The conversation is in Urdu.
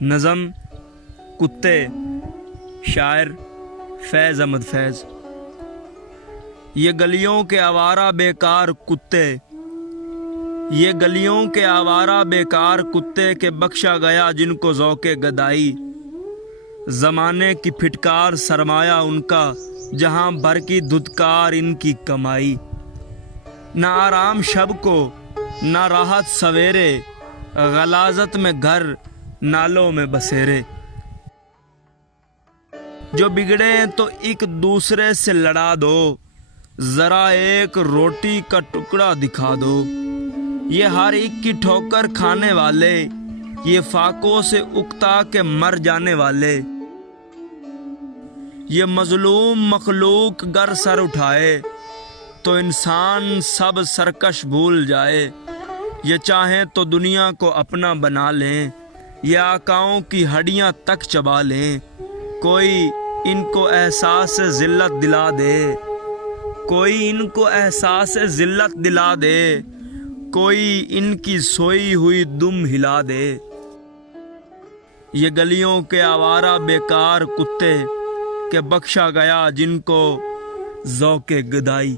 نظم کتے، شاعر فیض احمد فیض۔ یہ گلیوں کے آوارہ بیکار کتے، یہ گلیوں کے آوارہ بیکار کتے کہ بخشا گیا جن کو ذوق گدائی۔ زمانے کی پھٹکار سرمایہ ان کا، جہاں بھر کی دھتکار ان کی کمائی۔ نہ آرام شب کو نہ راحت سویرے، غلاظت میں گھر نالوں میں بسیرے۔ جو بگڑے تو ایک دوسرے سے لڑا دو، ذرا ایک روٹی کا ٹکڑا دکھا دو۔ یہ ہر ایک کی ٹھوکر کھانے والے، یہ فاقوں سے اکتا کے مر جانے والے۔ یہ مظلوم مخلوق گر سر اٹھائے تو انسان سب سرکش بھول جائے۔ یہ چاہیں تو دنیا کو اپنا بنا لیں، یہ آقاؤں کی ہڈیاں تک چبا لیں۔ کوئی ان کو احساس ذلت دلا دے، کوئی ان کو احساس ذلت دلا دے، کوئی ان کی سوئی ہوئی دم ہلا دے۔ یہ گلیوں کے آوارہ بیکار کتے کہ بخشا گیا جن کو ذوق گدائی۔